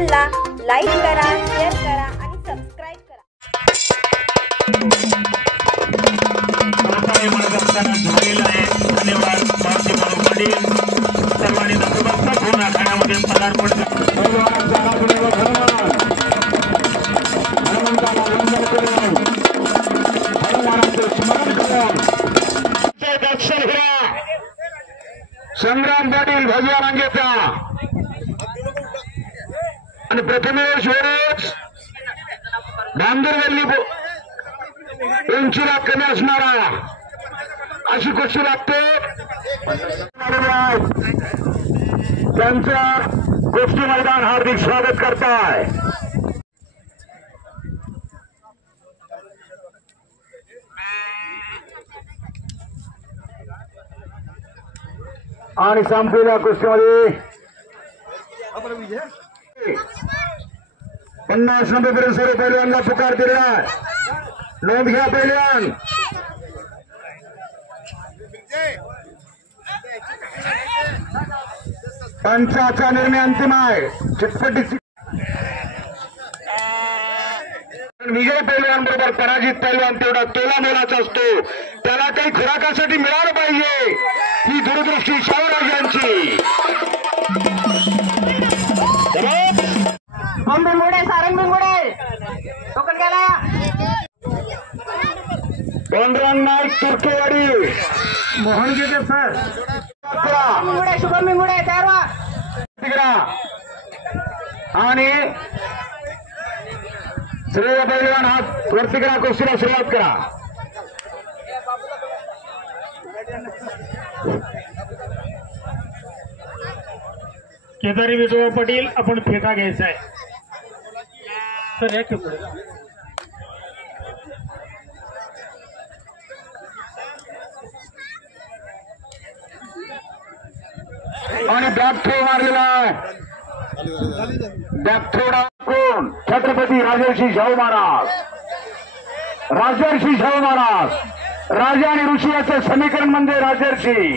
चॅनलला लाईक करा, शेअर करा आणि सबस्क्राईब करा. धन्यवाद. सर्वांनी नतमस्तक होऊन आखाड्यामध्ये पदार्पण दर्शन घ्या. संग्राम पाटील भगवा रांगेचा आणि प्रथमेश वरेच भांदरवल्ली उंचीला कमी असणारा अशी कुस्ती लागते. त्यांचं कुस्ती मैदान हार्दिक स्वागत करताय. आणि संपलेल्या कुस्तीमध्ये 50 नंबरपर्यंत सर्व पहिल्यांदा पुकार दिलेला. नोंद घ्या पहिल्यान. पंचाचा निर्णय अंतिम आहे. चिटपटीची विजय पैलवानबरोबर पराजित पैलवान तेवढा तोला मोलाचा असतो. त्याला काही खुराकासाठी मिळालं पाहिजे ही दूरदृष्टी शाहूराजांची. बिंगुडे सारंग बिंगुडे टोकन गेला. पांडुरंग नाईक तुर्केवाडी मोहन गेटे सर बिंगुडे शुभम बिंगुडे तयार व्हा. आणि श्रेय पैलवान हात वरती करा. कुस्तीला सुरुवात करा. केदारी विजय पाटील आपण फेटा घ्यायचा आहे. तर या पुढे आणि बॅक थ्रो मारलेला आहे. बॅक थ्रो कोण? छत्रपती राजर्षी शाहू महाराज. राजर्षी शाहू महाराज राजा आणि ऋषी याचे समीकरण म्हणजे राजर्षी.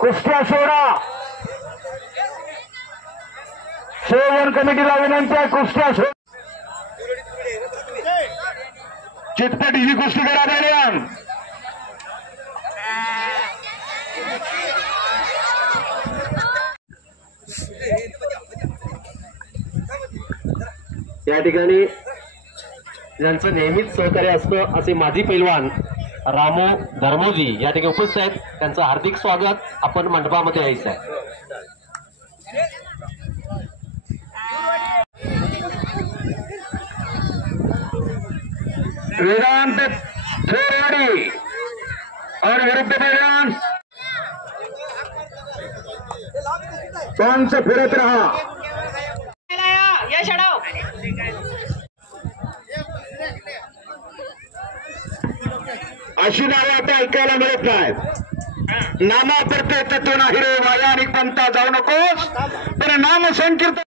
कुस्त्या सोडा. सेवन कमिटीला विनंती आहे कुस्त्या सोडा. चितपटीची कुस्ती करा पहिल्यान. या ठिकाणी ज्यांचं नेहमीच सहकार्य असतं असे माजी पैलवान रामो धर्मोजी या ठिकाणी उपस्थित आहेत. त्यांचं हार्दिक स्वागत. आपण मंडपामध्ये यायचं आहे. वेदांत थोरवाडी और विरुद्ध पैलवान पंच फिरत रहा. यश अडाव अशी नावं आता ऐकायला मिळत नाहीत. नामा परते तत्व नाही रे माया आणि पंथा जाऊ नकोस पण नाम संकीर्तन.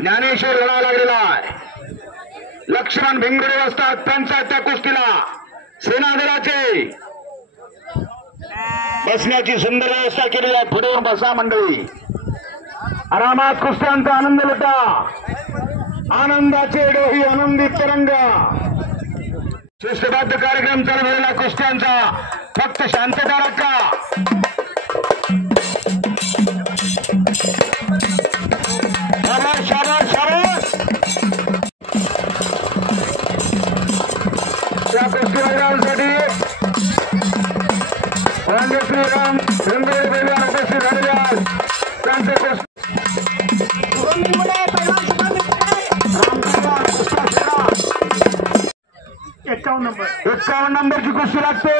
ज्ञानेश्वर लढा लागलेला आहे. लक्ष्मण भिंगुडे असतात त्यांचा त्या कुस्तीला. सेनादलाचे बसण्याची सुंदर व्यवस्था केली आहे. पुढे बसा मंडळी. आरामात कुस्त्यांचा आनंद लुटा. आनंदाचे डोही आनंदित तरंग. शिस्तबद्ध कार्यक्रम चालू झालेला कुस्त्यांचा. फक्त शांतता राखा. शाबास शाबास शाबास. त्या कुस्ती मैदानासाठी रांगे श्रीराम रंगेर पैलवान उपस्थित झालेले आहेत. त्यांचे कुस्ती शुभम बिंगुडे पैलवान शुभम बिंगुडे. 51 नंबरची कुस्ती लागते.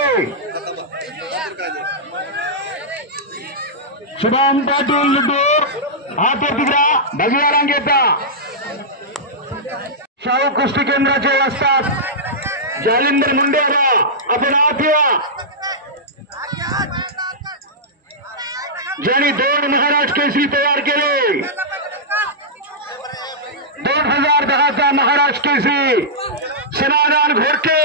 शुभम पाटील लुटू हात वरती करा. भगव्या रांगेचा शाहू कुस्ती केंद्राचे असतात जालिंदर मुंडे. आपण आत या. ज्यांनी 2 महाराष्ट्र केसरी तयार केले. 2010चा महाराष्ट्र केसरी समाधान घोडके.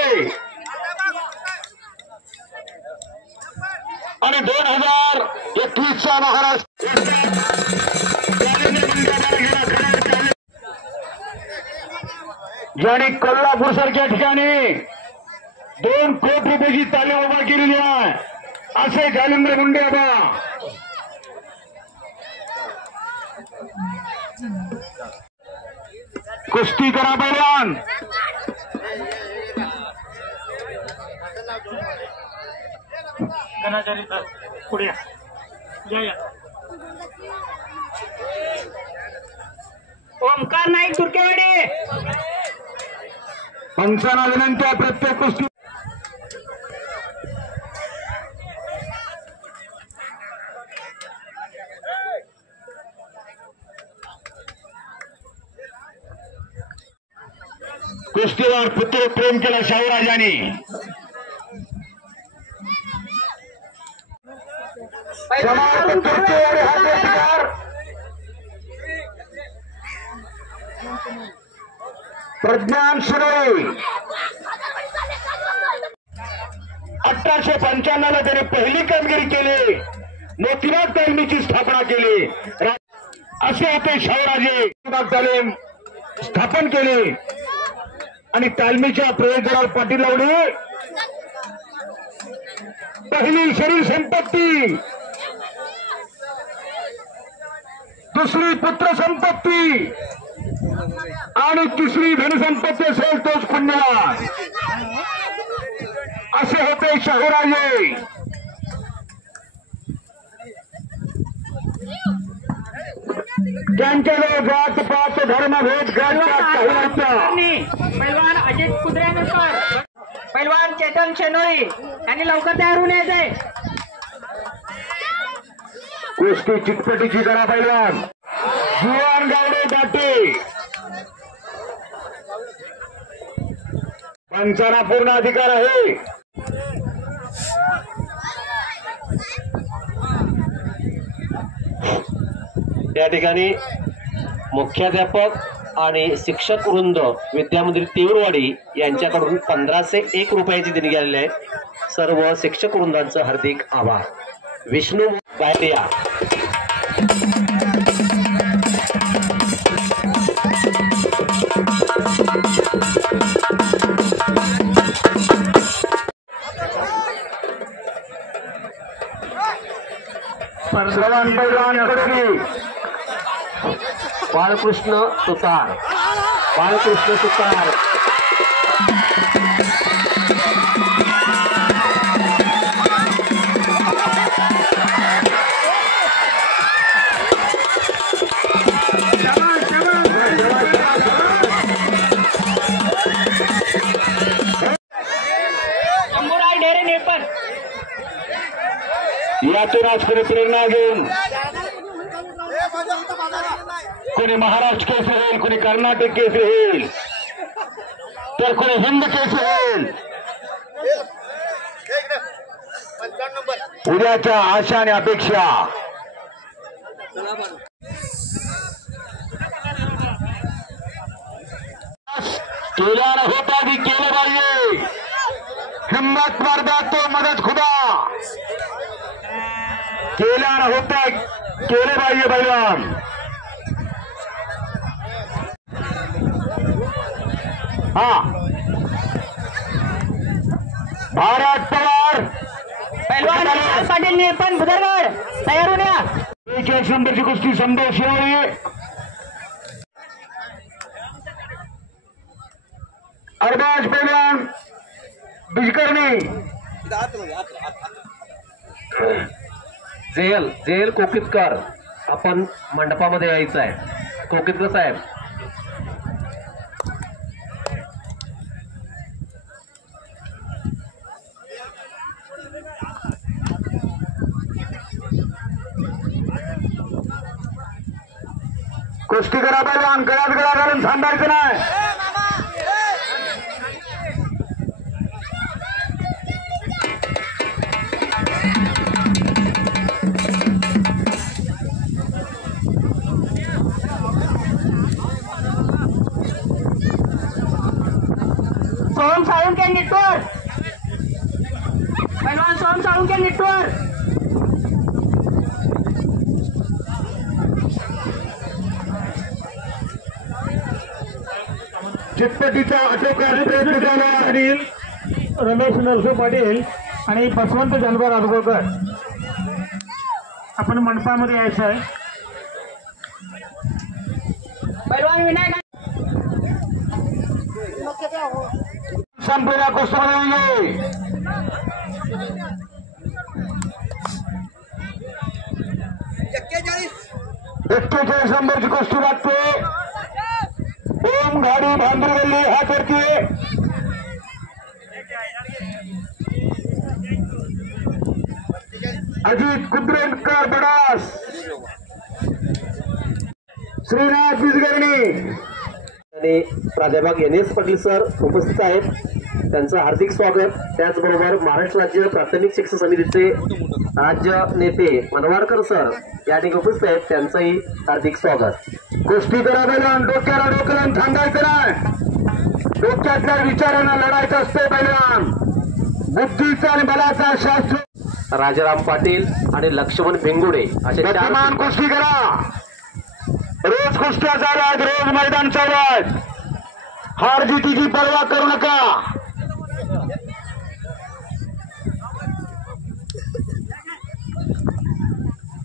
आणि 2021चा महाराष्ट्र ज्याने कोल्हापूर सारख्या ठिकाणी 2 कोटी रुपयाची तालीम उभा केलेली आहे असे जालिंद्र मुंडे बाबा. कुस्ती करा पैलवान. गणाचारी सर पुढे या. ओमकार नाईक तुर्केवाडी. पंचांना विनंती आहे प्रत्येक कुस्ती कुस्तीवर पुत्र प्रेम केला शाहूराजांनी. प्रज्ञान सुरे 1895 ला त्याने पहिली कामगिरी केली. मोतीराज तालमीची स्थापना केली. असे होते शाहूराजे. तालीम स्थापन केले आणि तालमीच्या प्रयोजनावर पाठी लावली. पहिली शरीर संपत्ती, दुसरी पुत्र संपत्ती आणि तिसरी धनसंपत्ती असेल तोच पुण्यवान. असे होते शाहूराजे. त्यांच्याजवळ जात पात धर्मभेद पैलवान अजित कुत्र्यानंतर पैलवान चेतन शेनोळी यांनी लवकर तयार होऊन यायचंय. कुस्ती चिटपटीची करा पैलवान. जुवान गावडे दाटे. पंचांना पूर्ण अधिकार आहे. या ठिकाणी मुख्याध्यापक आणि शिक्षक वृंद विद्यामंदिर तीव्रवाडी यांच्याकडून 1501 रुपयाची देणगी आलेली आहे. सर्व शिक्षक वृंदांचं हार्दिक आभार. विष्णू गायरिया. सर्वान पैलवान कडकी. बाळकृष्ण सुतार. बाळकृष्ण सुतार. शंभूराज ढेरे नेपण. यातून आज कोणी प्रेरणा घेऊन कोणी महाराष्ट्र केसरी होईल, कोणी कर्नाटक केसरी होईल, तर कोणी हिंद केसरी होईल. उद्याच्या आशा आणि अपेक्षा. केल्यानं होता की केलं पाहिजे. हिम्मत मर्दा तो मदत खुदा. केल्यानं होता केलं पाहिजे पैलवान. हा भारत पवार पैलवान विशाल पाटील नेपण भुदरगड तयार होऊन या. 41 नंबरची कुस्ती संतोष शिवाळी. अरबाज पैलवान बिजकर्णी. जेल कोकितकर. आपण मंडपामध्ये यायचं आहे. कोकितकर साहेब. कुस्ती करा पैलवान. गळ्यात गळा घालून थांबायचं नाही. सोहम साळुंके निटवर. पैलवान सोहम साळुंके निटवर. चितपटीचा अटोकार प्रयत्न झाला. पाटील, रमेश नरसो पाटील आणि बसवंत जानवर आदगोळकर आपण मंडपामध्ये यायचं आहे. पैलवान विनायक संपूर्ण कुस्तीमध्ये 41 नंबरची कुस्ती लागते. ओम गाडी भांडरगल्ली हात वरती. अजित कुद्रेकर बडास, श्रीनाथ बिजगर्णी आणि प्राध्यापक NS पाटील सर उपस्थित आहेत. त्यांचं हार्दिक स्वागत. त्याचबरोबर महाराष्ट्र राज्य प्राथमिक शिक्षण समितीचे राज्य नेते मनवारकर सर या ठिकाणी उपस्थित आहेत. त्यांचंही हार्दिक स्वागत. कुस्ती करा बैलान, डोक्याला डोकं थांबायचं नाही. डोक्यातल्या विचारांना लढायचं असते बैलान. बुद्धीचा आणि बलाचा शास्त्र. राजाराम पाटील आणि लक्ष्मण भेंगुडे असे वर्तमान कुस्ती करा. रोज कुस्त्या चालू आहेत, रोज मैदान चालू आहेत. हार जितीची पर्वा करू नका.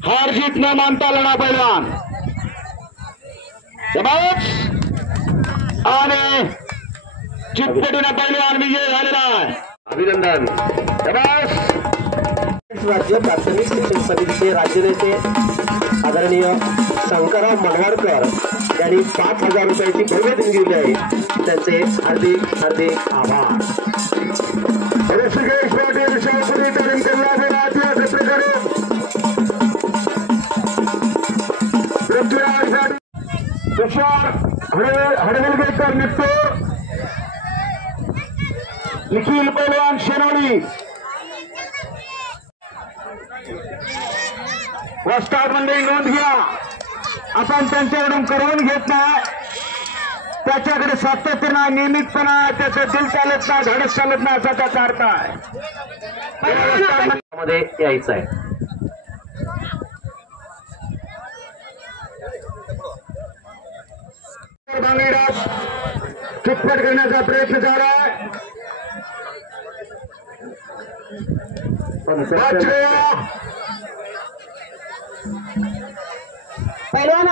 हार जीत न मानता लढा पैलवान. आणि चितपटीनं पैलवान विजय झालेला आहे. अभिनंदन. राज्य प्राथमिक शिक्षण समितीचे राज्यनेते आदरणीय शंकरराव मनवारकर यांनी 5,000 रुपयाची भव्य देणगी दिली आहे. त्यांचे हार्दिक हार्दिक आभार. ऋषिकेश पाटील शाहपुरी तालीम कल्लापूर आदिवासी पत्रकार पृथ्वीराज पाटील, तुषार हडवलगेकर नित्तूर, निखिल पैलवान शेनवडी. वस्ताद मंडळी नोंद घ्या. आपण त्यांच्याकडून करवून घेत नाही. त्याच्याकडे सातत्य नाही, नियमितपणा, त्याचं दिल चालत नाही, धाडस चालत नाही, असा त्याचा अर्थ आहे. मध्ये यायचं आहे. बांगडीराज चितपट करण्याचा प्रयत्न झाला आहे. पैलवान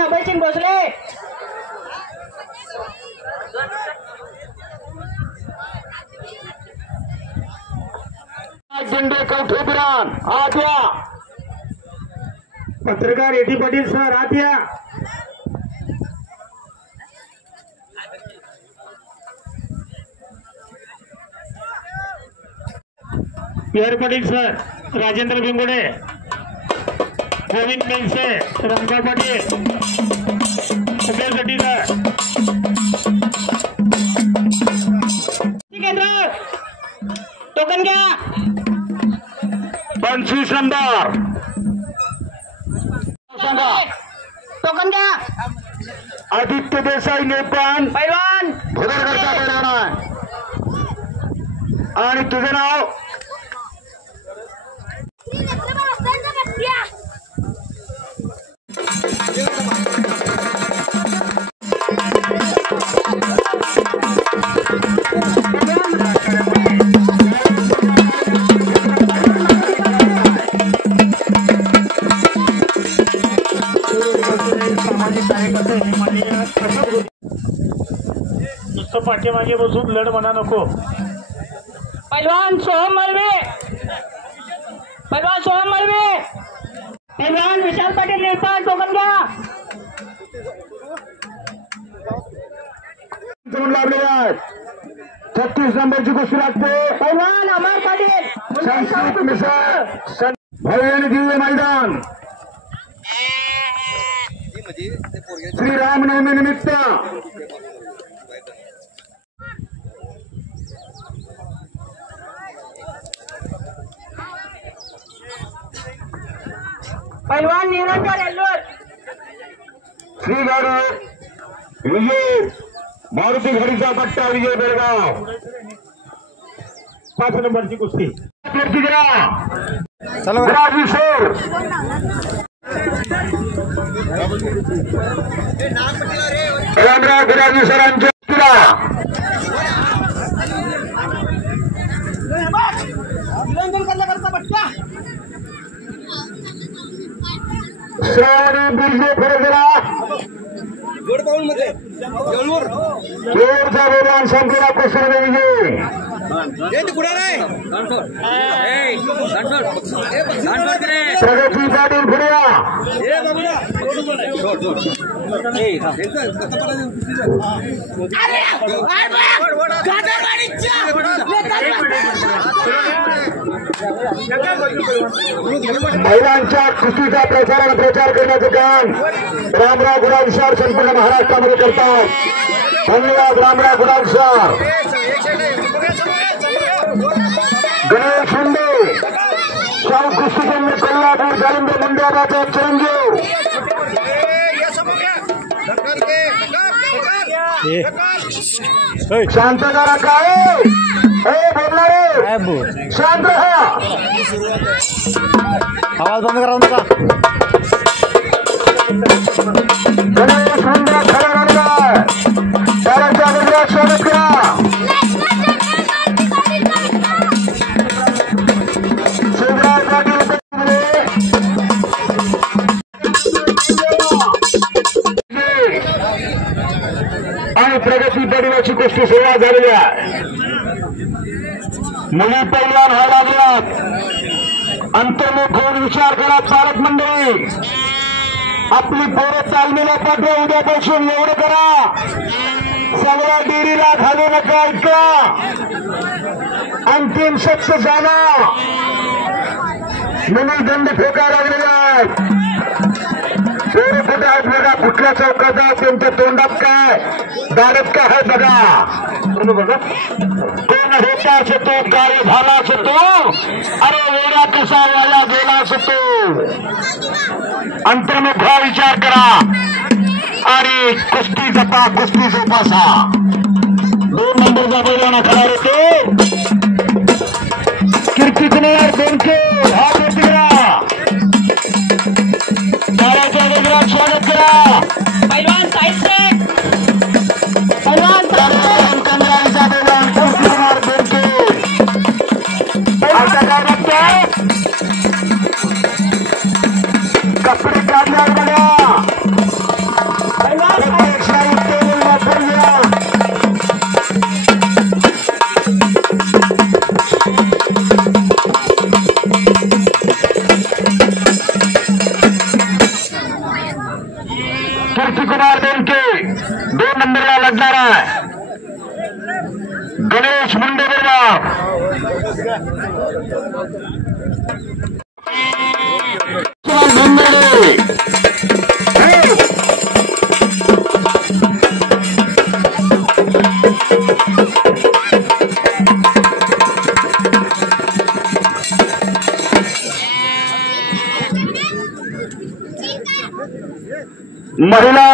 अभय सिंग भोसले. झेंडे कवठेपुराण आत या. पत्रकार एटी पाटील सर आत या. PR पाटील सर, राजेंद्र भिंगोडे, गोविंद मेलसे, रंगा पाटील, उमेश गटीकर. केंद्र टोकन घ्या. 25 नंबर टोकन घ्या. आदित्य देसाई नेपान पैलवान भुदरगडचा पैलवान आहे. आणि तुझं नाव? नुसतं पाठीमागे बसून लढ म्हणा नको. पैलवान सोहम मलवे. पैलवान सोहम मलवे. पैलवान विशाल पाटील नेपाळ टोकन घ्या. लागले आहेत. 36 नंबरची कुस्ती लागते. पैलवान अमर पाटील. संस्कृत मिसळ भव्य आणि दिव्य मैदान श्रीरामनवमी निमित्त पैलवान निरंजन एल्लोर. श्री गाडी विजय मारुती घडीचा पट्टा विजय बेळगाव. 5 नंबरची कुस्ती. किशोर रामराव गुराजी सरांच्या श्रावणी बिरजे फरगला जोरचा वेगवान संपूर्ण प्रसन्न विजय प्रगती पाटील पुढ्या महिलांच्या कुस्तीचा प्रचार आणि प्रचार करण्याचं काम रामराव गुराजी सर संपूर्ण महाराष्ट्रामध्ये करतात. धन्यवाद रामराव गुराजी सर. गणेश मुंडे शाहू कुस्ती केंद्र कोल्हापूर जालिंदर मुंड्याचा चिरंजीव शांत करा काय बोलणारे शांत रहा. आवाज बंद करा नका. गणेश मुंडे खरं रंगाय त्याच्या गजरात स्वागत करा. शिवराज पाटील आणि प्रगती पाटीलाची कुस्ती सुरुवात झालेली आहे. मुली पहिला व्हायला लागल्यात. अंतर्मुख होऊन विचार करा पालक मंडळी. आपली पोरं तालमीला पाठवा. उद्यापासून एवढं करा सगळ्या डेअरीला घालू नका. ऐका अंतिम सत्य झाला. मुली दंड फेका लागलेला आहेत. पोरं कुठे आहेत बघा. कुठल्या चौकात आहेत त्यांच्या तोंडात काय दारात काय आहे बघा. बघा कोण होता असतो काय झाला असतो. अरे वेळा कसा वाया गेला असतो. अंतर्मुख व्हा विचार करा आणि कुस्ती जपा कुस्ती जोपासा. 2 नंबरचा बैलांना खरा होतो. कीर्ती कुमार बेनके हा प्रतिक्रिया ताराच्या गजरात स्वागत करा. पैलवान साहित्य पैलवान कंद्राचा बैलान कीर्ती कुमार बेनके आता काय बघताय कपडे काढल्यावर बघा. प्रत्येक साहित्य वापर घ्या. कीर्ती कुमार बेनके 2 नंबरला लढणार आहे. गणेश मुंडे बरोबर महिला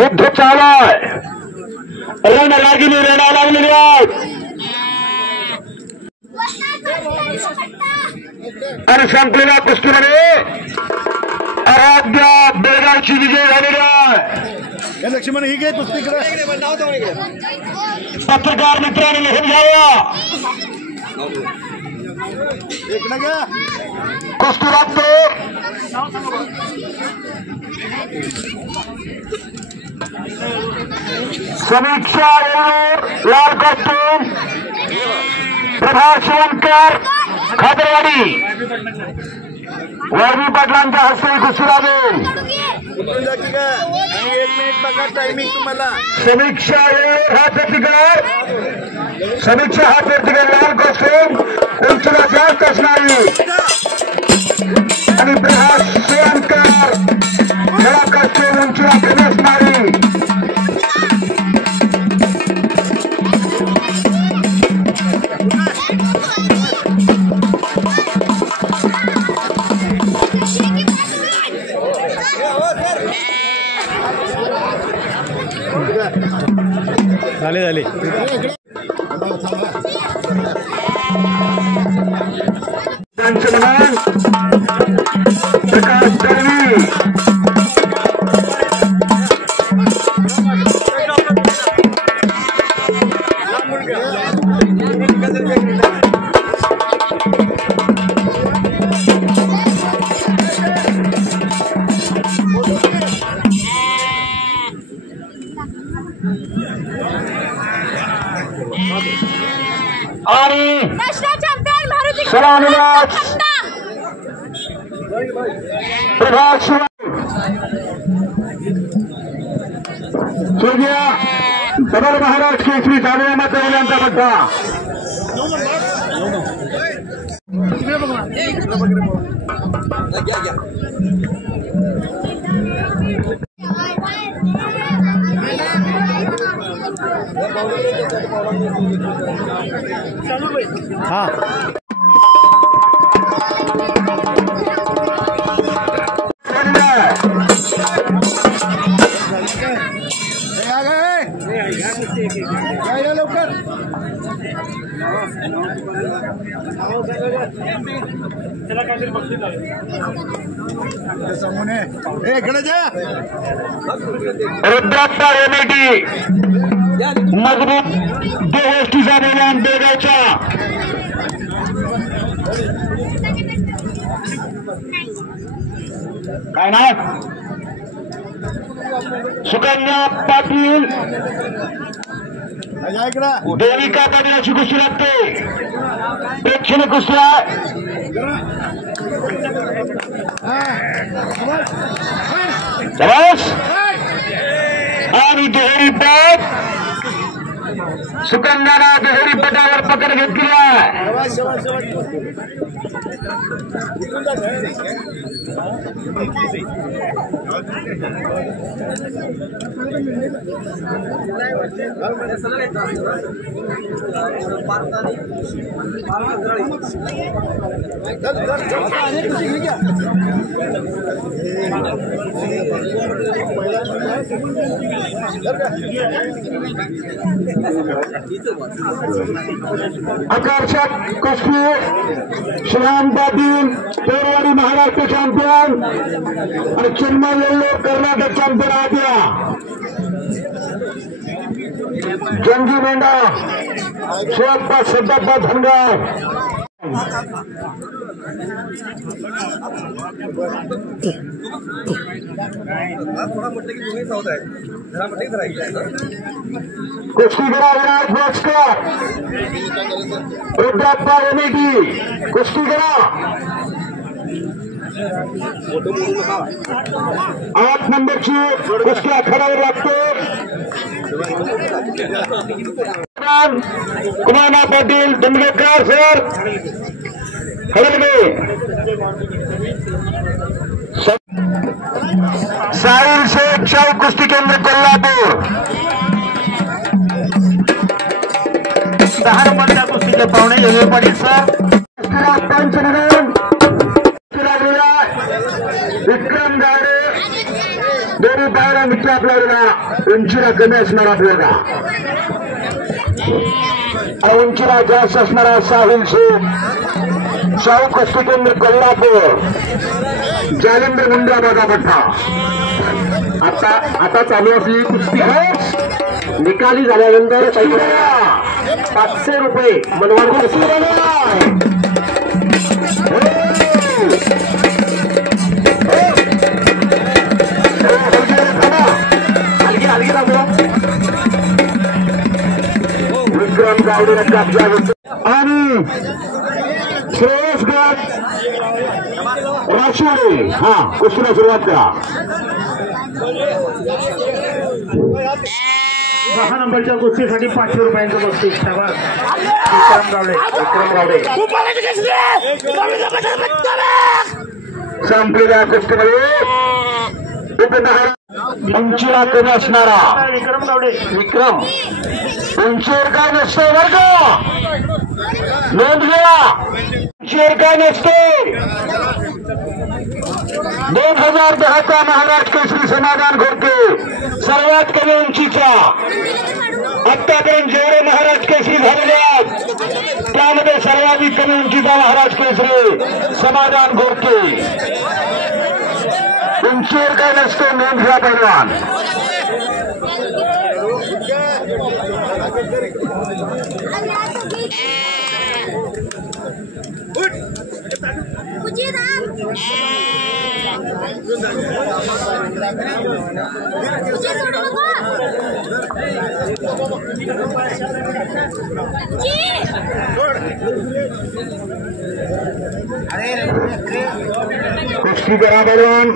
युद्ध चालू आहे. रणरागिणी रेडा लागलेली आहेत आणि संपलेल्या कुस्तीमध्ये आराध्या बेळगावची विजय झालेली आहे. लक्ष्मण ही घे कुस्ती पत्रकार मित्रांनी लिहून घ्यावा. एक ना घ्या कुस्ती लागतो. समीक्षा लाल कॉस्ट्यूम प्रभास शिवणकर खादरवाडी वारवी पाटलांच्या हस्ते कुस्ती लागेल. 1 मिनिट बघा टायमिंग तुम्हाला. समीक्षा हा प्रतिकार समीक्षा हा प्रतिकार लाल कॉस्ट्यूम उंचीला जास्त असणारी आणि प्रभास शिवणकर निळा कॉस्ट्यूम उंचीला कमी असणारी. झाले त्यांचं म्हणून प्रकाश आणि नॅशनल चॅम्पियन मारुती सलामीबाज प्रभात सूर्या डबल महाराज केसरी जालना मात्र यांचा पट्टा हा लवकर त्याला काहीतरी बक्षीस आहे. समोर इकडे जा रुद्राप्पा एमआयटी मजबूत देहष्टीचा वेगान बेगावच्या काय नाव सुकन्या पाटील इकडं देविका पाटीलाची कुस्ती लागते. प्रेक्षणीय कुस्ती बस आणि दुहेरी पट सुकन्याला दुहेरी पटावर पकड घेतली आहे. आकर्षक कुस्ती श्याम पाटील पेरवाडी महाराष्ट्र चॅम्पियन आणि चिन्मय येल्लो कर्नाटक चॅम्पियन आद्या जंगी मेंढा शिवप्पा सिद्धप्पा धनगाव कुस्तीगरा विराट भोजकर रुद्राप्पा एमआयटी कुस्तीगरा 8 नंबरची कुस्ती आखाड्यावर लागते. कुमाना पाटील दुमडेकर सर खडगडे साहिल शेख शाहू कुस्ती केंद्र कोल्हापूर 10 नंबरच्या कुस्तीचे पाहुणे योगी पाटील सर. पंचनगर विक्रम गाडे दोन्ही पायऱ्या मित्र आपल्याला उंचीला कमी असणार आपल्याला उंचीला जास्त असणारा साहिल शेख शाहू कुस्ती केंद्र कोल्हापूर जालिंदर मुंड्या बघा पट्टा. आता चालू असली कुस्ती निकाली झाल्यानंतर 500 रुपये मनवाड कुस्ती विक्रम गावडेला कब्जा आणि श्रेयस गट राशिवडे हा कुस्तीला सुरुवात करा. 10 नंबरच्या कुस्तीसाठी 500 रुपयांचं बक्षीस. विक्रम गावडे संपलेल्या कुस्तीमध्ये उंचीला कमी असणारा विक्रम गावडे विक्रम उंचीवर काय नसते वर्ग नोंद घ्या. उंचीवर काय नसते 2010चा महाराष्ट्र केसरी समाधान घोडके सर्वात कमी उंचीचा. आतापर्यंत जेवढे महाराज केसरी झालेले आहेत त्यामध्ये सर्वाधिक कमी उंचीचा महाराज केसरी समाधान घोडके. उंचीवर काय नसते नोंद घ्या पैलवान. उजी कुस्ती बराबरून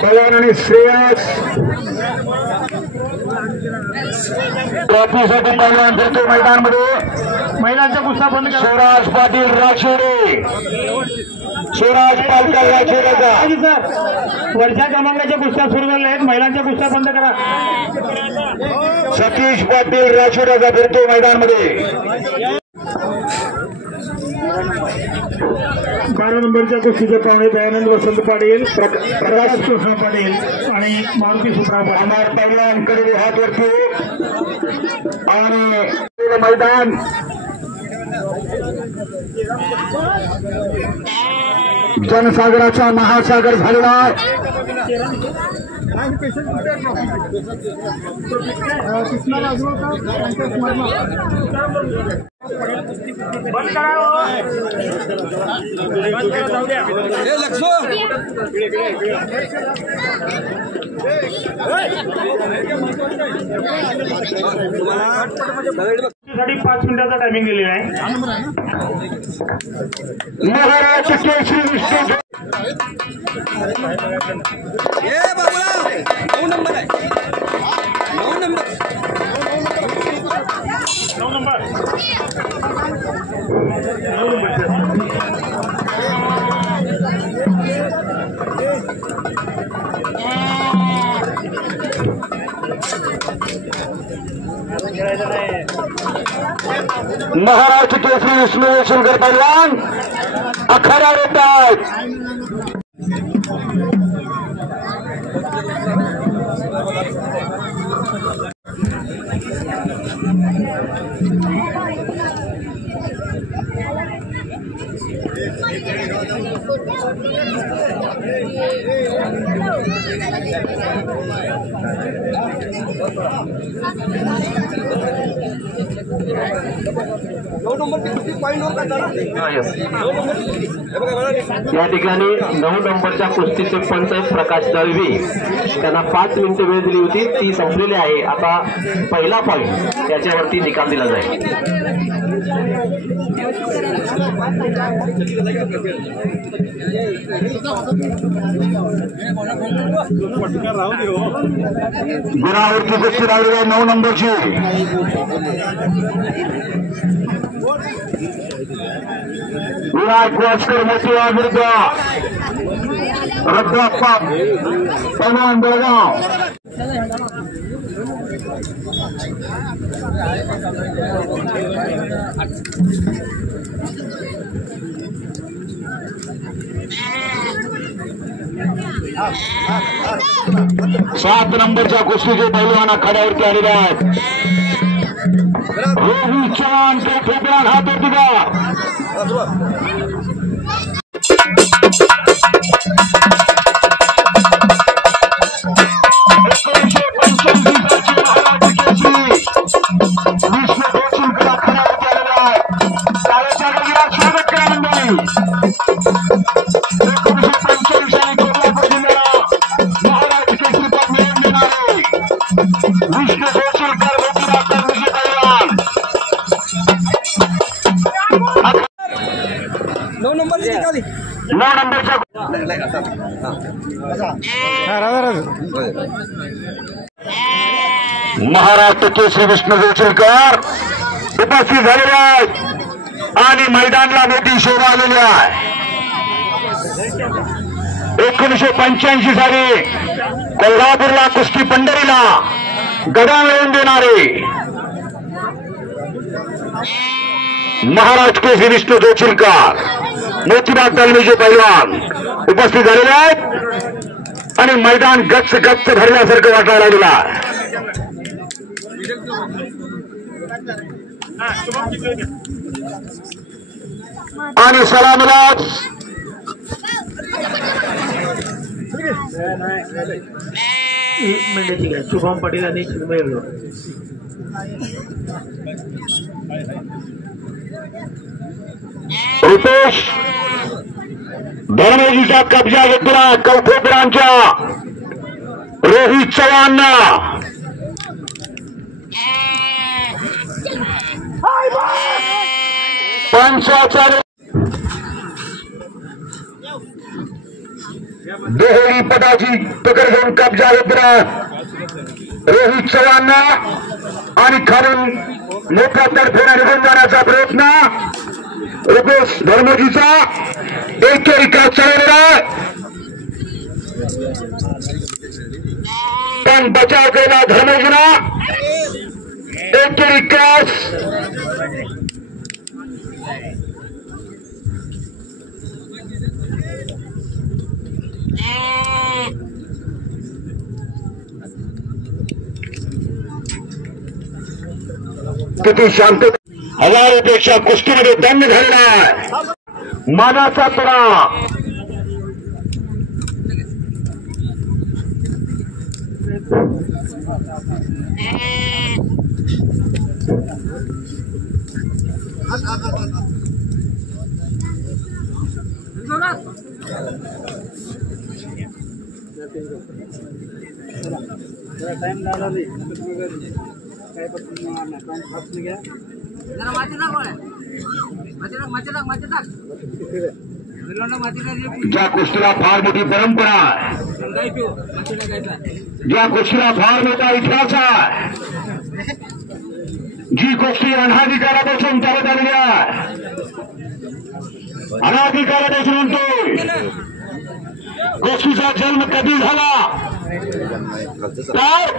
पवन आणि श्रेयस ट्रॉफीसाठी पहिलवान फिरतो मैदानमध्ये. महिलांचा कुस्ता बंद करा. शिवराज पाटील राशिवडे, शिवराज पालकर राशिवडेचा हाजी सर, वरच्या क्रमांकाच्या कुस्त्या सुरू झाल्या आहेत. महिलांच्या कुस्त्या बंद करा. सतीश पाटील राशिवडेचा फिरतो मैदानमध्ये. 12 नंबरच्या कुस्तीचे पाहुणे दयानंद वसंत पाटील, प्रकाश कृष्ण पाटील आणि मारुती सुप्रा पाटील. अमर पहिलवान कडे हात वरती आणि मैदान जनसागराचा महासागर झालेला आहे. बंद करा. जाऊ द्या. साठी 5 मिनिटाचा टायमिंग दिलेला आहे. महाराष्ट्र केसरी विष्णू महाराष्ट्र केसरी विष्णू शंकर पहलवान अखाड़ा रहता है. या ठिकाणी 9 नंबरच्या कुस्तीचे पंच प्रकाश दळवी, त्यांना 5 मिनिटं वेळ दिली होती, ती संपलेली आहे. आता पहिला पॉईंट त्याच्यावरती निकाल दिला जाईल. गुणावरती कुस्ती लागलेली आहे 9 नंबरची. विनायक वासकर मोतीवा विरुद्ध रद्दाप्पा पहलवान बेळगाव. सात नंबरच्या कुस्तीचे पैलवान आखाड्यावरती आलेले आहेत. रोहित चव्हाण ते ठोकरान हात होती का. महाराष्ट्र केसरी विष्णू जोशीलकर उपस्थित झालेले आहेत आणि मैदानाला मोठी शोभा आलेली आहे. 1985 साली कोल्हापूरला कुस्ती पंढरीला गदा मिळवून देणारे महाराष्ट्र केसरी विष्णू जोशीलकर मोतीबाग तालमीचे पैलवान उपस्थित झालेले आहेत आणि मैदान गच्च गच्च भरल्यासारखं वाटायला लागला. आणि सलामीलाच शुभम पाटील आणि चिन्मय रुपेश धर्मेजीचा कब्जा घेतला कवठेकरांच्या रोहित चव्हाणनं. पंचाचार्य देहरी पदाची पकड घेऊन कब्जा घेतला रोहित चव्हाण आणि खालून मोठा तडफेना निघून जाण्याचा प्रयत्न रुपेश धर्मजीचा एकेरिका चालवला पण बचाव केला धर्मजीना एकेरिकास किती शांत हजारोपेक्षा कुस्तीमध्ये दंड झालेला आहे मानाचा तडा ज्या कुस्तीला फार मोठी परंपरा आहे ज्या कुस्तीला फार मोठा इतिहास आहे जी कुस्ती अनाधिकारापासून चालत आलेली आहे अनाधिकारापासून म्हणतोय कुस्तीचा जन्म कधी झाला तर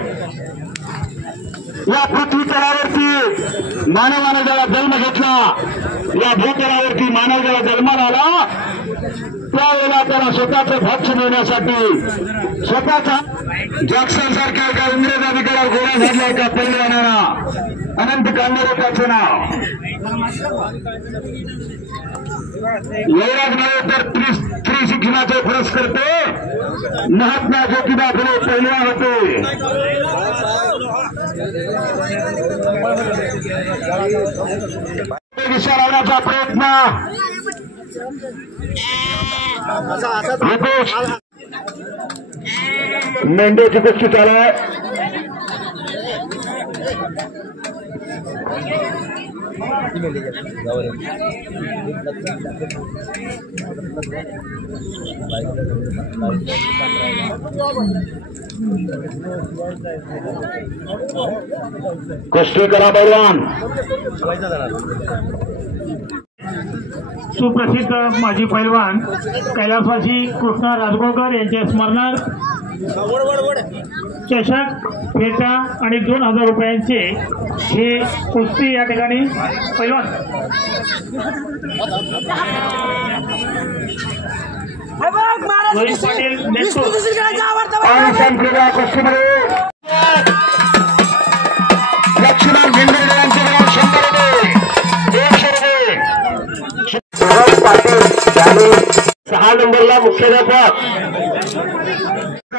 या पृथ्वी तलावरती मानवाने ज्याला जन्म घेतला या भूतलावरती मानव ज्याला जन्माला आला त्यावेळेला त्याला स्वतःचं भक्ष मिळण्यासाठी स्वतःचा जॅक्सन सारख्या एका इंग्रज अधिकाऱ्यावर गोळा झाडला एका पहिलवानाला अनंत कांदरे त्याचं नाव एवढाच नव्हे तर स्त्री शिक्षणाचे पुरस्कर्ते महात्मा ज्योतिबा फुले पहिलवान होते विचारण्याचा प्रयत्न मेंढ्याची कुस्ती चालू आहे कुस्ती करा पैलवान सुप्रसिद्ध माजी पैलवान कैलासवासी कृष्णा राजगोळकर यांच्या स्मरणार्थ चषक फेटा आणि 2000 रुपयांचे हे कुस्ती या ठिकाणी पैलवान रोहित पाटील कुस्तीमध्ये लक्ष्मण भिंडे यांचे नाव 100 रुपये 6 नंबरला मुख्याध्यापक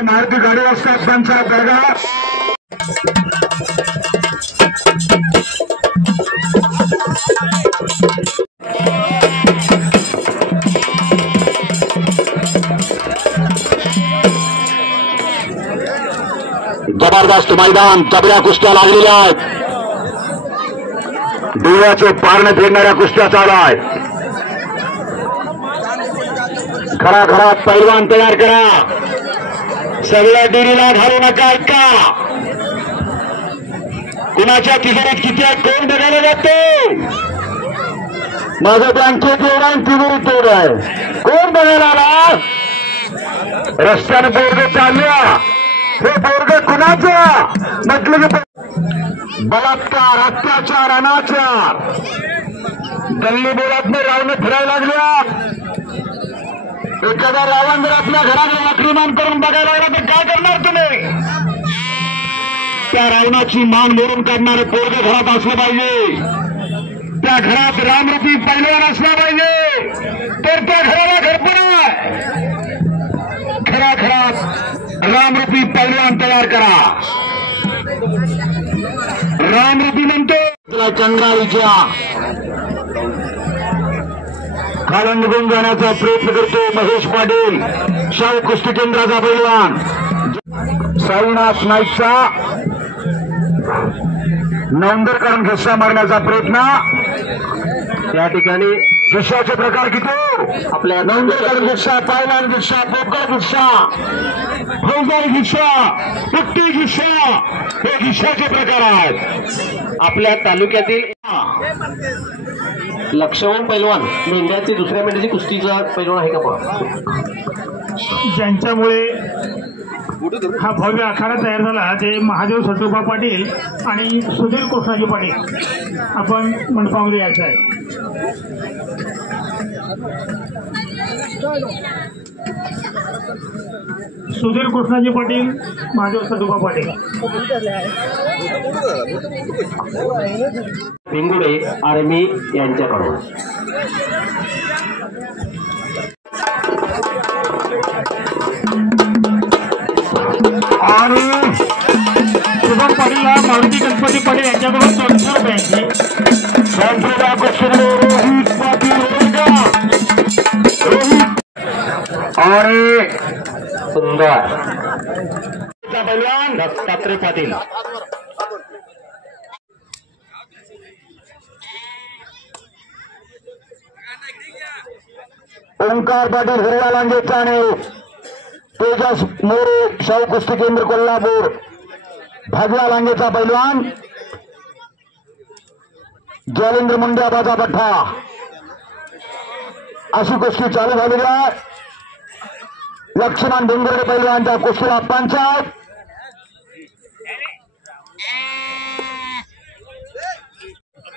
मारुती गाडी असतात त्यांचा दर्गा जबरदस्त मैदान तबऱ्या कुस्त्या लागलेल्या आहेत डोळ्याचे पारणे फेडणाऱ्या कुस्त्या चालू आहेत खरा पैलवान तयार करा सगळ्या डिरीला घालू नका ऐका कुणाच्या तिजोरीत किती आहे कोण बघायला जातो माझं बँकेत एवढा तिजोरीत तेवढं आहे कोण बघायला आला रस्त्याने बोर्ग चालल्या हे बोर्ग कुणाचं म्हटलं की बलात्कार अत्याचार अनाचार गल्ली बोळातनं रावणं फिरायला लागल्या एखादा रावण जर आपल्या घराला लाकडी करून बघायला लागला तर काय करणार तुम्ही त्या रावणाची मान मोडून काढणारे पोरग घरात असलं पाहिजे त्या घरात रामरूपी पैलवान असला पाहिजे तर त्या घराला घरपण आहे खरा रामरूपी पैलवान तयार करा रामरूपी म्हणतो चंद्राईच्या खालून निघून जाण्याचा प्रयत्न करतो महेश पाटील शाहू कुस्ती केंद्राचा पैलवान साईनाथ नाईकचा नवंदर करून घसा मारण्याचा प्रयत्न या ठिकाणी दीक्षाचे प्रकार किती? आपल्या नंदुरबार दीक्षा, पायलान दीक्षा, पोपकार दीक्षा, फौजदारी दीक्षा, पुट्टी दीक्षा, हे दीक्षाचे प्रकार आहेत. आपल्या तालुक्यातील लक्षवून पैलवान मेंढ्याची दुसऱ्या मेंढ्याची कुस्तीचा पैलवान आहे का पहा. ज्यांच्यामुळे हा भव्य आखाडा तयार झाला ते महादेव सटोबा पाटील आणि सुधीर कृष्णाजी पाटील. आपण मंडपामध्ये यायचं आहे. सुधीर कृष्णाजी पाटील, महादेव सटोबा पाटील. पिंगुडे आर्मी यांच्याकडून आणि शुभम पाटीलला मारुती गणपती पाटील यांच्याकडून 200 रुपयांची. रोहित पाटील आणि सुंदर पैलवान दत्तात्रय पाटील. ओंकार पाटील हिरवा लांजेचा आणि तेजस मोरे शाहू कुस्ती केंद्र कोल्हापूर भगवा लांजेचा पैलवान जयेंद्र मुंड्याबाचा पठ्ठा. अशी कुस्ती चालू झालेली आहे. लक्ष्मण डोंगरडे पैलवानच्या कुस्तीला पंचायत.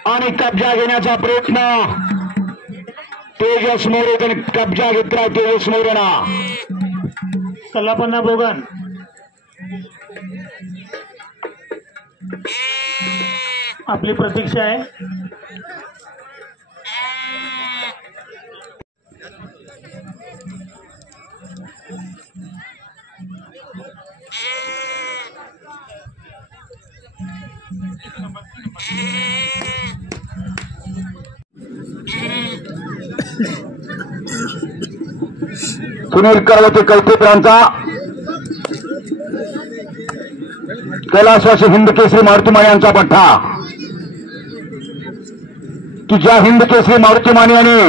आणि कब्जा घेण्याचा प्रयत्न तेजस मोरे कब्जा घेतला. तेजस मोरेना कल्लापन्ना बोगन. आपली प्रतीक्षा आहे. सुनील करवते कौतेकरांचा कैलासवासी हिंद केसरी मारुती माने यांचा पठ्ठा. की ज्या हिंद केसरी मारुती माने यांनी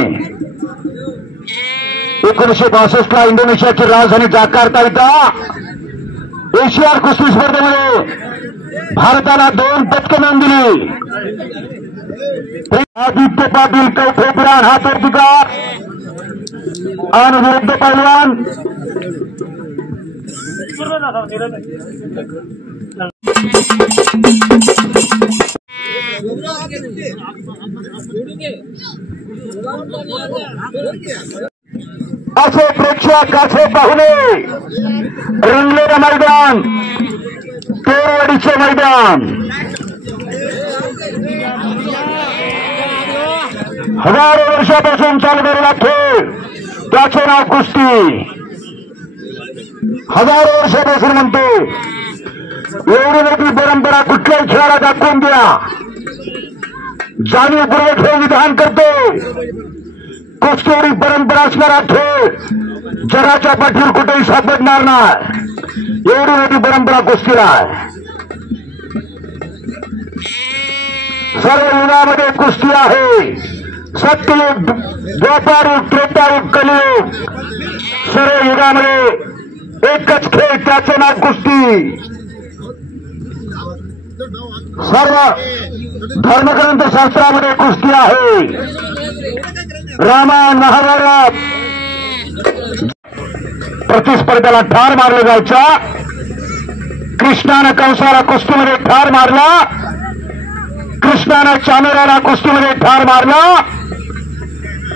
1962ला इंडोनेशियाची राजधानी जाकार्ता इथं एशियाड कुस्ती स्पर्धेमध्ये भारताला 2 पदकं मिळवून दिली. आदित्य पाटील कौठेकरान हा तोडीकार आणि विरुद्ध पैलवान असे प्रेक्षक असे पाहुणे रंगलेलं मैदान केरवाडीचे मैदान. हजारो वर्षापासून चालू झालेला खेळ त्याचे नाव कुस्ती. हजारो वर्षापासून म्हणतो. एवढी मोठी परंपरा कुठल्याही खेळाला दाखवून द्या. जाणीवपूर्वक हे विधान करतो. कुस्ती एवढी परंपरा असणारा खेळ जगाच्या पाठीवर कुठेही सापडणार नाही. एवढी मोठी परंपरा कुस्तीला आहे. सर्व युगामध्ये कुस्ती आहे. सत्ययुग, द्वापारयुग, त्रेतायुग, कलियुग सर्व युगामध्ये एकच खेळ त्याचे नाव कुस्ती. सर्व धर्मग्रंथ शास्त्रामध्ये कुस्ती आहे. रामायण महाभारत प्रतिस्पर्ध्याला ठार मारलं जायचा. कृष्णानं कंसाला कुस्तीमध्ये ठार मारला. कृष्णानं चामेराला कुस्तीमध्ये ठार मारला.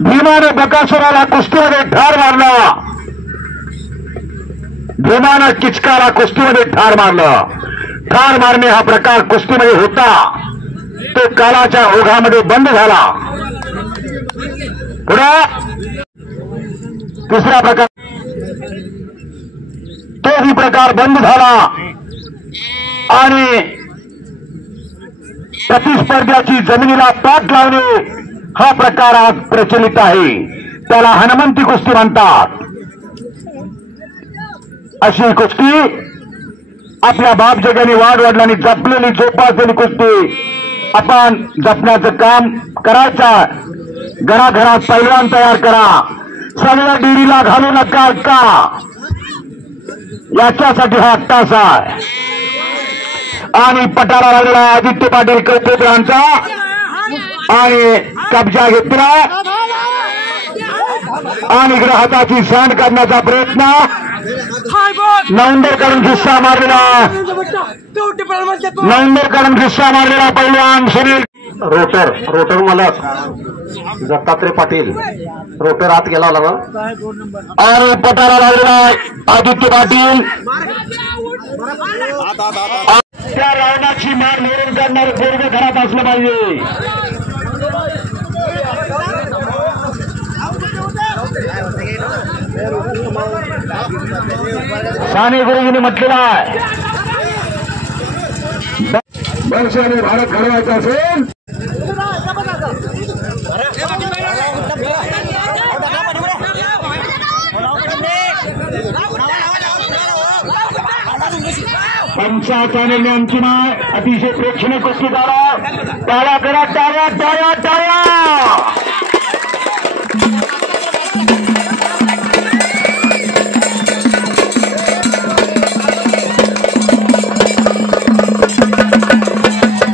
भीमानं बकासुराला कुस्तीमध्ये ठार मारला. भीमानं किचकाला कुस्तीमध्ये ठार मारलं. ठार मारणे हा प्रकार कुस्तीमध्ये होता. तो कालाच्या ओघामध्ये बंद झाला. पुढे तिसरा प्रकार तोही प्रकार बंद झाला आणि प्रतिस्पर्ध्याची जमिनीला पाठ लावणे हा प्रकार आज प्रचलित आहे. त्याला हनुमंती कुस्ती म्हणतात. अशी कुस्ती आपल्या बाप जगाने वाढवडिलांनी जपलेली जोपासलेली कुस्ती आपण जपण्याचं काम करायचं. घराघरात पैलवान तयार करा. सगळं डिरीला घालू नका का याच्यासाठी हा तास आहे. आणि पटाला लागलेला आदित्य पाटील कौतुकांचा आणि कब्जा घेतला आणि ग्राहकाची सांड करण्याचा प्रयत्न. नवंदरकडून खिस्सा मारलेला पैलवान सुनील रोटर मालक दत्तात्रय पाटील रोटर आत गेला होता ना. आणि पटाला लागलेला आदित्य पाटील त्या रावणाची मार निवडून करणारे पोरगे घरात असलं पाहिजे. साने गुरुजींनी म्हटलेलं आहे वर्षाने भारत घडवायचा असेल पंचायताने अंतिम आहे. अतिशय प्रेक्षणीय कुस्तीदार. टाळ्या करा, टाळ्या टाळ्या टाळ्या.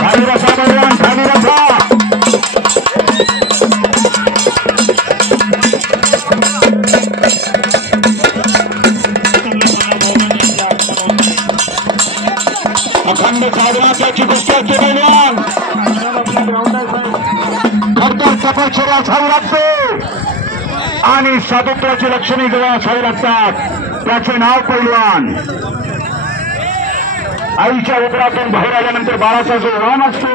खाली रसा भगवान, खाली रसा. अखंड साधनाची कुस्त्याचे पैलवान खरतर तपश्चर्या असावी लागते आणि साधुत्वाची लक्षणे जेव्हा असावी लागतात त्याचे नाव पैलवान. आईच्या उदरातून बाहेर आल्यानंतर बाळाचा जो वाण असतो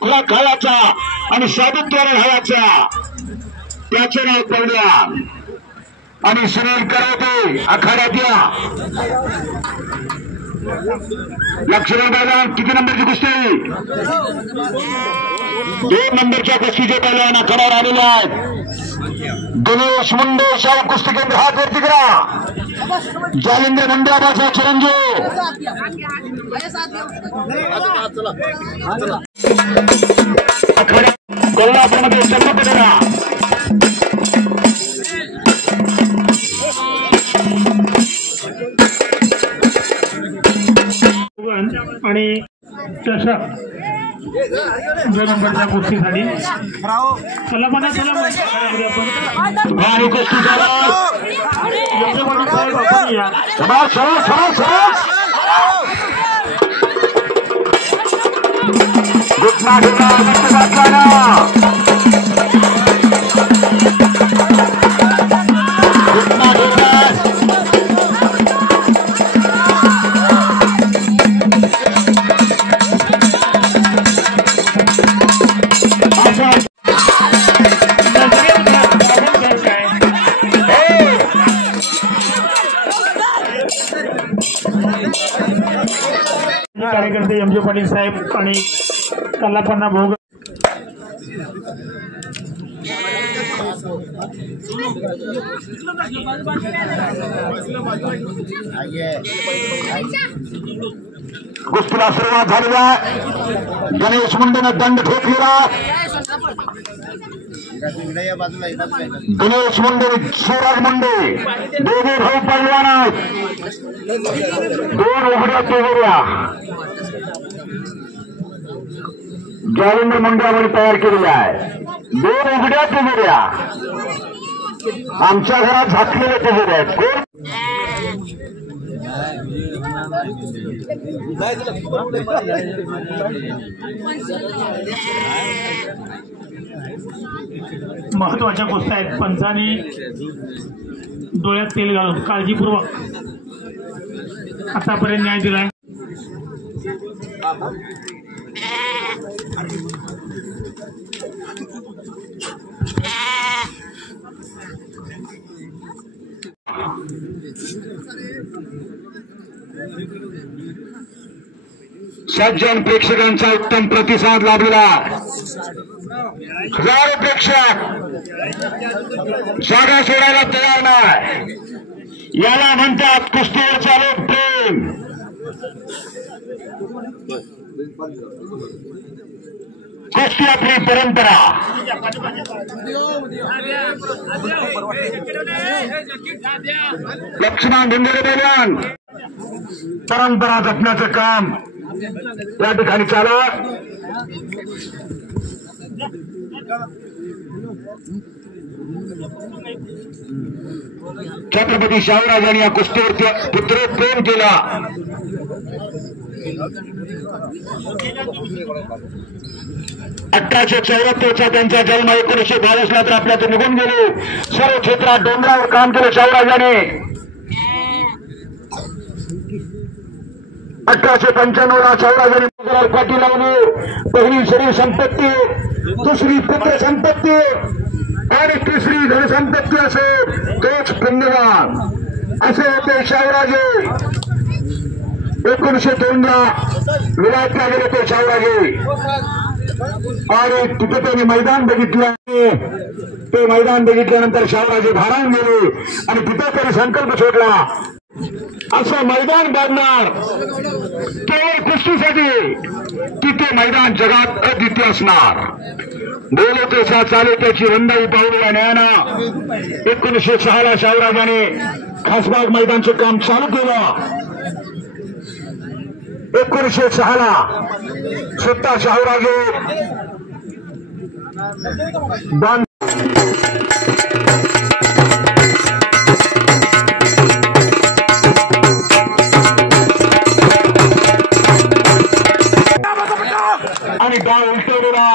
खुला खायचा आणि साधुत्वाने राहायचा त्याचे नाव पैलवान. आणि सुनील करवते आखाड्यात या. लक्ष्मण दादा किती नंबरची कुस्ती? 2 नंबरच्या कुस्तीचे पैलवान आखाड्यावर आलेले आहेत. गणेश मुंडे शाळा कुस्ती केंद्र हात वरती करा. जालिंद्र मुंड्याबाचा चिरंजीव कोल्हापूरमध्ये चंद्रपूरला आणि चषक 2 नंबरच्या कुस्तीसाठी चला म्हणा आपण आणि कुस्ती घुटना घेतला घुटना घेतला. कार्यकर्ते एम जे पाटील साहेब आणि कल्लापन्ना भोग कुस्तीला सुरुवात झालेली आहे. गणेश मुंडेनं दंड ठोकलेला. गणेश मुंडे शिवराज मुंडे दोघे भाऊ पैलवान आहेत. 2 उघड्या तिघड्या जालिंद्र मुंड्यावर तयार केलेल्या आहे. 2 उघड्या तिघड्या आमच्या घरात झाकलेले तिघडे आहेत. कोण महत्वाच्या कुस्त्या आहेत. पंचांनी डोळ्यात तेल घालून काळजीपूर्वक आतापर्यंत न्याय दिलाय. सज्जन प्रेक्षकांचा उत्तम प्रतिसाद लाभलेला. हजारो प्रेक्षक जागा सोडायला तयार नाही. याला म्हणतात कुस्तीवर चालू प्रेम. कुस्ती आपली परंपरा. लक्ष्मण ढुंगरे पैलवान परंपरा जपण्याचं काम या ठिकाणी चालू. छत्रपती शाहूराजांनी या कुस्तीवरती पुत्रोत्प्रेम केला. 1874चा त्यांचा जन्म 1922ला तर आपल्यातून निघून गेले. सर्व क्षेत्रात डोंगरावर काम केलं शाहूराजांनी. 1895ला शाहूराजांनी पाठी लावली. पहिली शरीर संपत्ती, दुसरी पुत्र संपत्ती आणि तिसरी धनसंपत्ती असो तोच पुण्यवान असे होते शाहूराजे. 1902ला विलायतला गेले ते शाहूराजे आणि तिथे त्यांनी मैदान बघितलं. ते मैदान बघितल्यानंतर शाहूराजे भारावून गेले आणि तिथे त्यांनी संकल्प सोडला असं मैदान बांधणार केवळ कुस्तीसाठी. तिथे मैदान जगात अद्वितीय असणार. बोलो तसा चाले त्याची रंदाई पाहून या न्यायानं 1906ला शाहूराजाने खासबाग मैदानचं काम चालू केलं. 1906ला स्वतः शाहूराजे आणि डाव उलटवलेला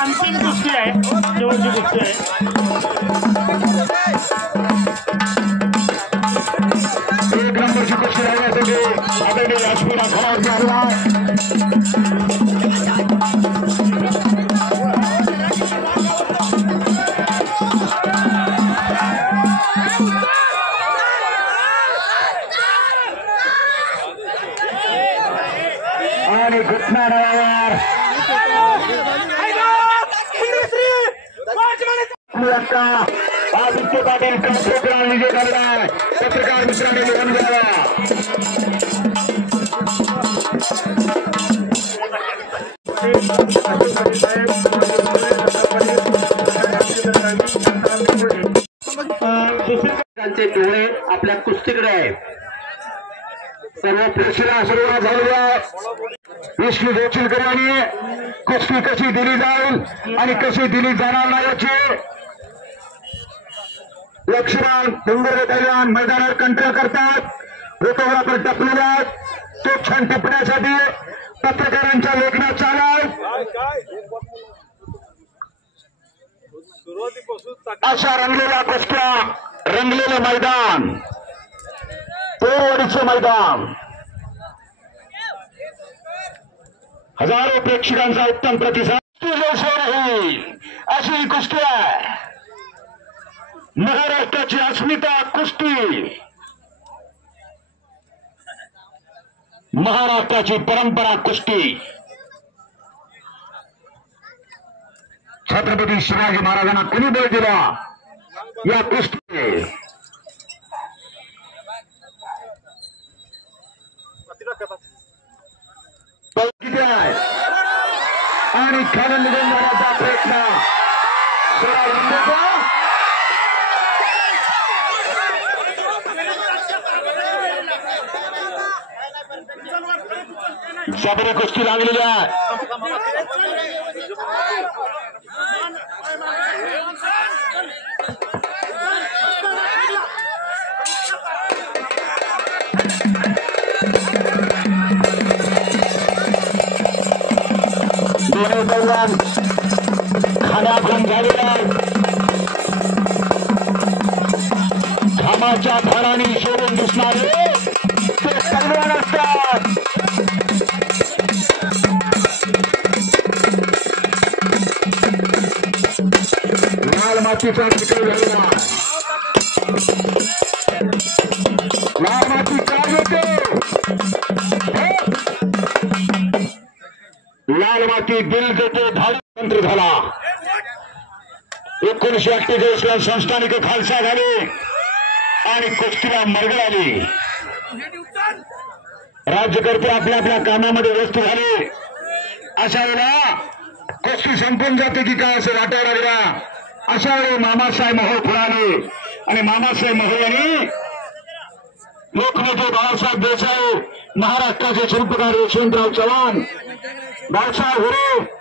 अंतिम कुस्ती आहे, शेवटची कुस्ती आहे. एक नंबरची कुस्ती राहण्यासाठी आदरणीय राजपुरा खरावरती आला. आणि घटना डावावर आदित्य पाटील प्रोग्राम विजय झालेला आहे. पत्रकार मित्रांनी लिहून घ्यावा. त्यांचे डोळे आपल्या कुस्तीकडे आहेत. सर्व प्रेक्षकांना सुरुवात झालेली आहे. विष्णू जोशीलकर यांनी कुस्ती कशी दिली जाईल आणि कशी दिली जाणार नाही याची लक्ष्मण ढुंगरे पैलवान मैदानावर कंट्रोल करतात. फोटोग्राफर टपलेले आहेत. तो छान टिपण्यासाठी पत्रकारांच्या लेखनात चालू. अशा रंगलेल्या कुस्त्या, रंगलेलं मैदान, पेरवाडीचं मैदान, हजारो प्रेक्षकांचा उत्तम प्रतिसाद होईल अशी ही कुस्ती आहे. महाराष्ट्राची अस्मिता कुस्ती, महाराष्ट्राची परंपरा कुस्ती. छत्रपती शिवाजी महाराजांना कोणी बळ दिला या कुस्ती. किती आहे आणि खालून निघून जाण्याचा प्रयत्न जबरी कुस्ती लागलेली आहे. दोन्ही पैलवान खाण्याखान झालेला आहे. घामाच्या धारांनी शोधून दिसणारे ते पैलवान असतात. लाल मातीचा चिखल झालेला, लाल माती काय होते, लाल माती दिल देते धाडी मंत्र झाला. 1948ला संस्थानिक खालसा झाले. आणि कुस्तीला मरगळ आली. राज्यकर्ते आपल्या आपल्या कामामध्ये व्यस्त झाले. अशा वेळेला कुस्ती संपून जाते की काय असं वाटायला लागला. अशा वेळी मामासाहेब मोहोळ पुढे आले आणि मामासाहेब मोहोळ यांनी लोकनेते बाळासाहेब देसाई, महाराष्ट्राचे शिल्पकार यशवंतराव चव्हाण, बाळासाहेब हुरे